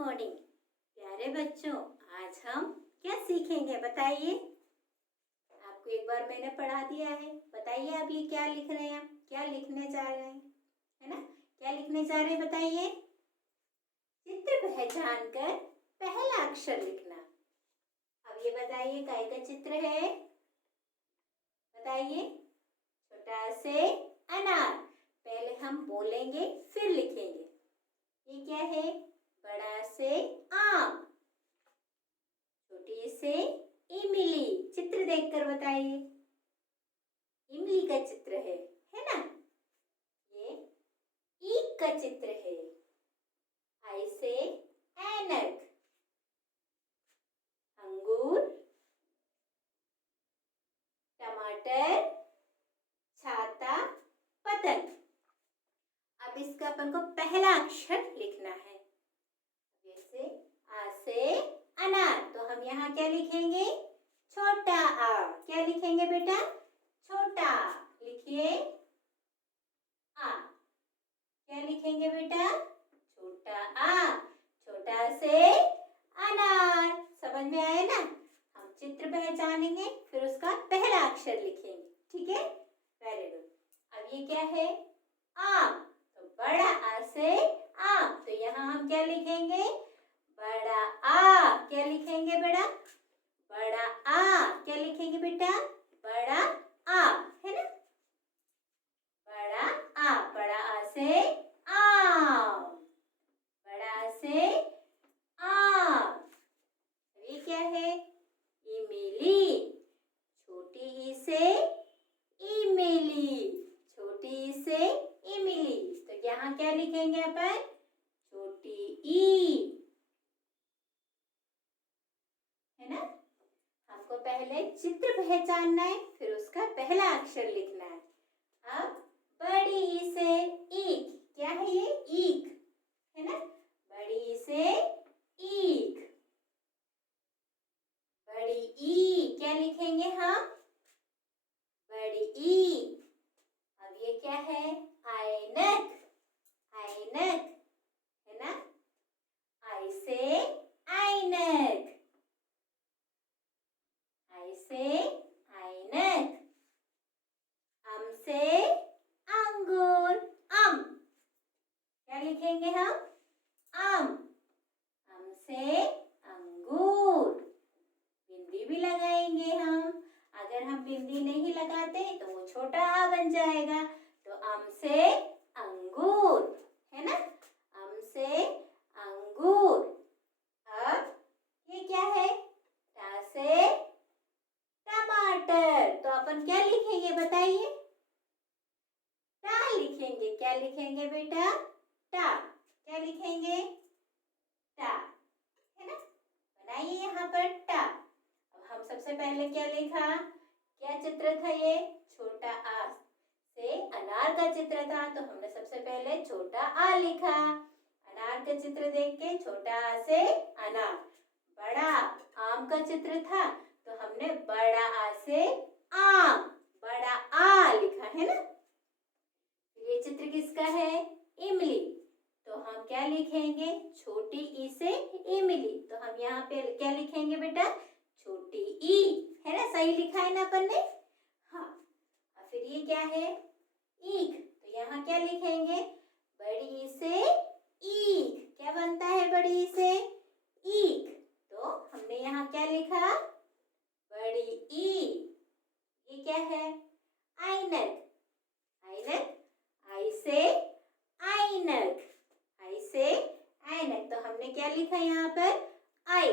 Morning प्यारे बच्चों। आज हम क्या सीखेंगे बताइए। आपको एक बार मैंने पढ़ा दिया है, बताइए आप ये क्या लिख रहे हैं, क्या लिखने जा रहे हैं, है ना। क्या लिखने जा रहे हैं बताइए। चित्र पहचान कर पहला अक्षर लिखना। अब ये बताइए काय का चित्र है, बताइए। छोटा से अनार, पहले हम बोलेंगे फिर लिखेंगे। ये क्या है, बड़ा से आम, छोटी से इमली। चित्र देखकर बताइए, इमली का चित्र है ना। ये ईख का चित्र है, आई से ऐनक, अंगूर, टमाटर, छाता, पतंग। अब इसका अपन को पहला अक्षर लिखना है। जैसे आ से अनार, तो हम यहाँ क्या लिखेंगे, छोटा आ। क्या लिखेंगे बेटा, छोटा। लिखिए आ। क्या लिखेंगे बेटा, छोटा आ। छोटा से अनार। समझ में आए ना। हम चित्र पहचानेंगे फिर उसका पहला अक्षर लिखेंगे, ठीक है। Very good. अब ये क्या है, आम, तो बड़ा आ से आम, तो यहाँ हम क्या लिखेंगे, बड़ा आ। क्या लिखेंगे बेटा, बड़ा आ। क्या लिखेंगे बेटा, बड़ा आ, है ना। बड़ा आ, बड़ा आ से आम, बड़ा आ से आम। ये क्या है, इमली, छोटी ई से इमली, छोटी ई से इमली। तो यहाँ क्या लिखेंगे अपन, छोटी ई, है ना। हमको पहले चित्र पहचानना है फिर उसका पहला अक्षर लिखना है। अब बड़ी ई से ईख, क्या है ये, ईख, है ना। बड़ी ई से ईख, बड़ी ई। क्या लिखेंगे हम, बड़ी ई। अब ये क्या है, ऐनक, ऐनक, है ना। आई से ऐनक, आई से ऐनक। अम से अंगूर, अम। क्या लिखेंगे हम, अम, अम से अंगूर। बिंदी भी लगाएंगे हम। अगर हम बिंदी नहीं लगाते तो वो छोटा आ बन जाएगा। तो अम से अंगूर, है ना। अम से अंगूर। अब ये क्या है, टा से टमाटर, तो अपन क्या लिखेंगे बताइए, टा लिखेंगे। क्या लिखेंगे बेटा, टा। क्या लिखेंगे, टा, है ना। बनाइए यहाँ पर टा। अब हम सबसे पहले क्या लिखा, क्या चित्र था ये, छोटा आ से अनार का चित्र था, तो हमने सबसे पहले छोटा आ लिखा। अनार का चित्र देख के छोटा आ से अनार। बड़ा आम का चित्र था तो हमने बड़ा आ से आम, बड़ा आ लिखा, है ना। ये चित्र किसका है, इमली, तो हम क्या लिखेंगे, छोटी ई से इमली। तो हम यहाँ पे क्या लिखेंगे बेटा, छोटी ई, है ना। सही लिखा है ना अपन ने, हाँ। और फिर ये क्या है, ईख, तो यहाँ क्या लिखेंगे, बड़ी ई से ईख। क्या बनता है बड़ी ई से ईख, तो हमने यहाँ क्या लिखा, बड़ी ई। ये क्या है, ऐनक, ऐनक, आई से ऐनक, आई से ऐनक। तो हमने क्या लिखा यहाँ पर, आई,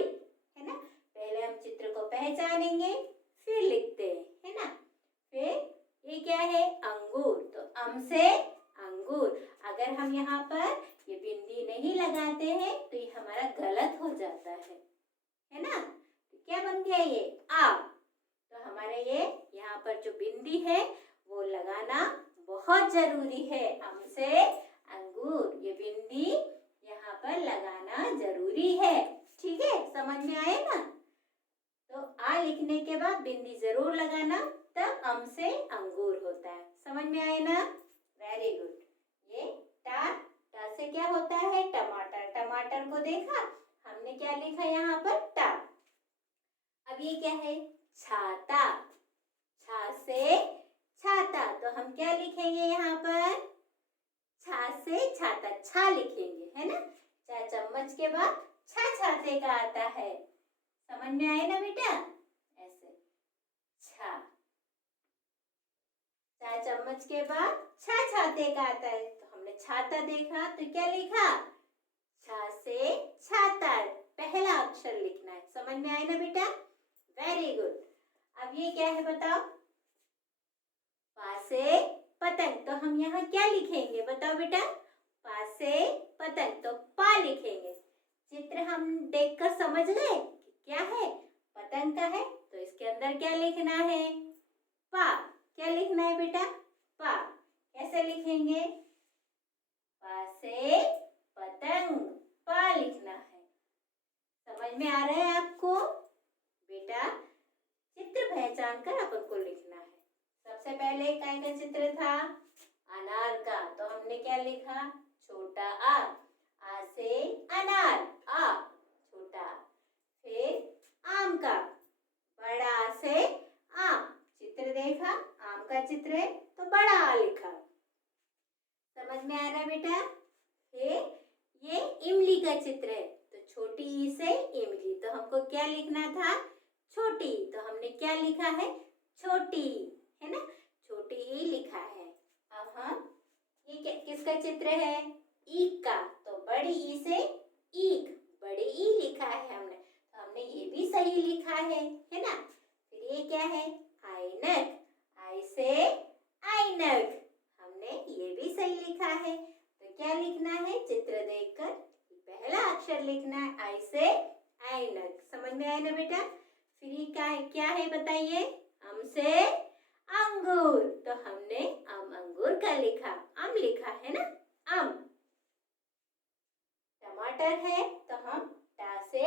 है ना। पहले हम चित्र को पहचानेंगे फिर लिखते हैं, है ना। फिर ये क्या है, अंगूर, तो अम से अंगूर। अगर हम यहाँ पर ये बिंदी नहीं लगाते हैं तो ये हमारा गलत हो जाता है ना। तो क्या बन गया ये, आ। तो हमारे ये यहाँ पर जो बिंदी है वो लगाना बहुत जरूरी है। अम से अंगूर, ये बिंदी यहाँ पर लगाना जरूरी है, ठीक है। समझ में आए ना। तो आ लिखने के बाद बिंदी जरूर लगाना, तब अम से अंगूर होता है। समझ में आए ना, वेरी गुड। ये टा, टा से क्या होता है, टमाटर, टमाटर टमाटर को देखा, हमने क्या लिखा यहाँ पर, टा। अब ये क्या है, छाता, छा से छाता, तो हम क्या लिखेंगे यहाँ पर, छा से छाता, छा लिखेंगे, है ना। चा चम्मच के बाद छा छाते का आता है, समझ में आए ना बेटा, ऐसे छा, चा चम्मच के बाद छा छाते का आता है, तो हमने छाता देखा तो क्या लिखा, छा से छाता, पहला अक्षर लिखना है, समझ में आए ना बेटा, वेरी गुड। अब ये क्या है बताओ, पा से पतंग, तो हम यहाँ क्या लिखेंगे बताओ बेटा, पा से पतंग, तो पा लिखेंगे। चित्र हम देखकर समझ गए कि क्या है, पतंग का है, तो इसके अंदर क्या लिखना है, पा, क्या लिखना है बेटा, पा, कैसे लिखेंगे, पा से पतंग, पा लिखना है, समझ में आ रहा है आपको बेटा। चित्र पहचान कर अपन को लिखना है। सबसे पहले काय का चित्र था, अनार का, तो हमने क्या लिखा, छोटा आ से अनार, आ छोटा। फिर आम का, बड़ा आ से आम, चित्र देखा, आम का चित्र है तो बड़ा आ लिखा, समझ में आ रहा है बेटा। फिर ये इमली का चित्र है, तो छोटी ई से इमली, तो हमको क्या लिखना था, छोटी, तो हमने क्या लिखा है, छोटी, है ना, छोटी ई लिखा है। अब हम ये किसका चित्र है, ईख का, तो बड़ी ई से ईख, बड़ी ई लिखा है हमने, तो हमने ये भी सही लिखा है ना। फिर ये क्या है, ऐनक, आई से ऐनक, हमने ये भी सही लिखा है। तो क्या लिखना है, चित्र देखकर पहला अक्षर लिखना है, आई से ऐनक, समझ में आया ना बेटा। फिर ये क्या है बताइए, आम से अंगूर, तो हमने आम अंगूर का लिखा, आम लिखा है ना, आम। टमाटर है तो हम टा से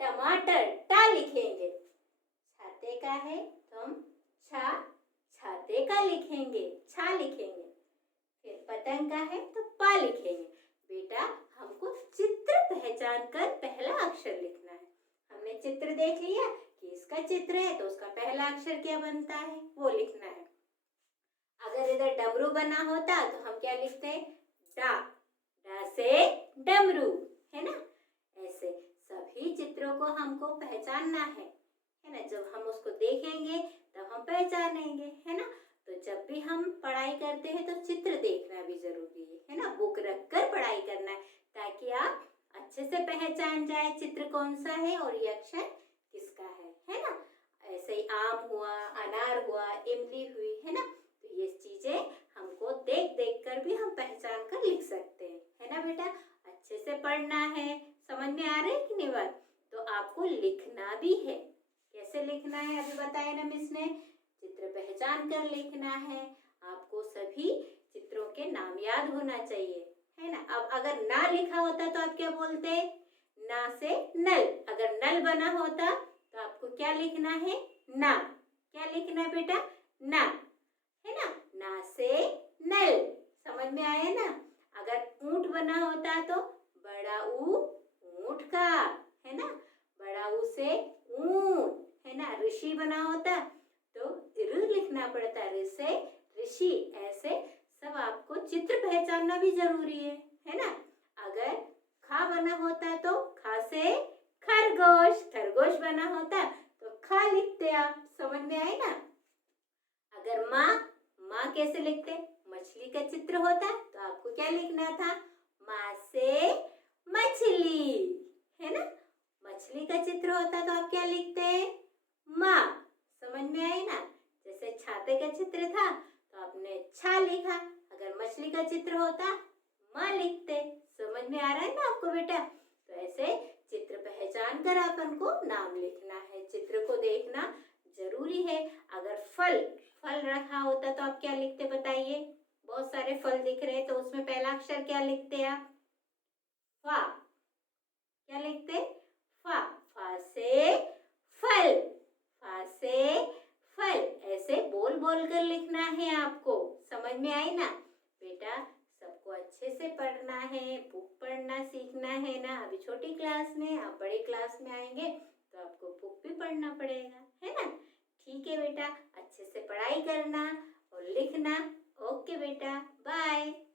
टमाटर, टा लिखेंगे। छाते का है तो हम छा, छाते का लिखेंगे, छा लिखेंगे। फिर पतंग का है तो पा लिखेंगे। बेटा हमको चित्र पहचान कर पहला अक्षर लिखना है। हमने चित्र देख लिया कि इसका चित्र है तो उसका पहला अक्षर क्या बनता है, वो लिखना है। अगर इधर डमरू बना होता तो हम क्या लिखते, डा, डा से डमरू, है ना। ऐसे सभी चित्रों को हमको पहचानना है ना। जब हम उसको देखेंगे तब हम पहचानेंगे, है ना। तो जब भी हम पढ़ाई करते हैं तो चित्र देखना भी जरूरी है ना। बुक रख कर पढ़ाई करना है ताकि आप अच्छे से पहचान जाए चित्र कौन सा है और ये अक्षर किसका है ना। ऐसे ही आम हुआ, अनार हुआ, इमली हुई, है ना। तो ये चीजें हमको देख देख कर भी हम पहचान कर लिख सकते हैं, है ना बेटा। अच्छे से पढ़ना है, समझ में आ रहा है कि नहीं बात। तो आपको लिखना भी है, कैसे लिखना है अभी बताया ना मिस ने, चित्र पहचान कर लिखना है। आपको सभी चित्रों के नाम याद होना चाहिए, है ना। अब अगर ना लिखा होता तो आप क्या बोलते, ना से नल। अगर नल बना होता तो आपको क्या लिखना है, ना। क्या लिखना है बेटा, ना, है ना। ना से नल, समझ में आया ना। अगर ऊंट बना होता तो बड़ा ऊ, ऊंट का, है ना। बड़ा ऊ से ऊंट, है ना। ऋषि बना होता तो ऋ लिखना पड़ता, ऋ से ऋषि। ऐसे सब आपको चित्र पहचानना भी जरूरी है ना। अगर खा बना होता तो खा से खरगोश, खरगोश बना होता तो खा लिखते आप, समझ में आए ना। अगर माँ, माँ कैसे लिखते, मछली का चित्र होता तो आपको क्या लिखना था, माँ से मछली, है ना। मछली का चित्र होता तो आप क्या लिखते, माँ, समझ में आए ना। जैसे छाते का चित्र था तो आपने छा लिखा, अगर मछली का चित्र होता माँ लिखते, समझ में आ रहा है ना आपको बेटा। तो ऐसे चित्र पहचान कर अपन को नाम लिखना है, चित्र को देखना जरूरी है। अगर फल, फल रखा होता तो आप क्या लिखते बताइए। बहुत सारे फल दिख रहे हैं तो उसमें पहला अक्षर क्या लिखते आप, फा। क्या लिखते, फा, फा से फल, फा से फल। ऐसे बोल बोल कर लिखना है आपको, समझ में आई ना बेटा। सबको अच्छे से पढ़ना है, बुक पढ़ना सीखना है ना। अभी छोटी क्लास में, आप बड़े क्लास में आएंगे तो आपको बुक भी पढ़ना पड़ेगा, है ना। ठीक है बेटा, अच्छे से पढ़ाई करना और लिखना। ओके बेटा, बाय।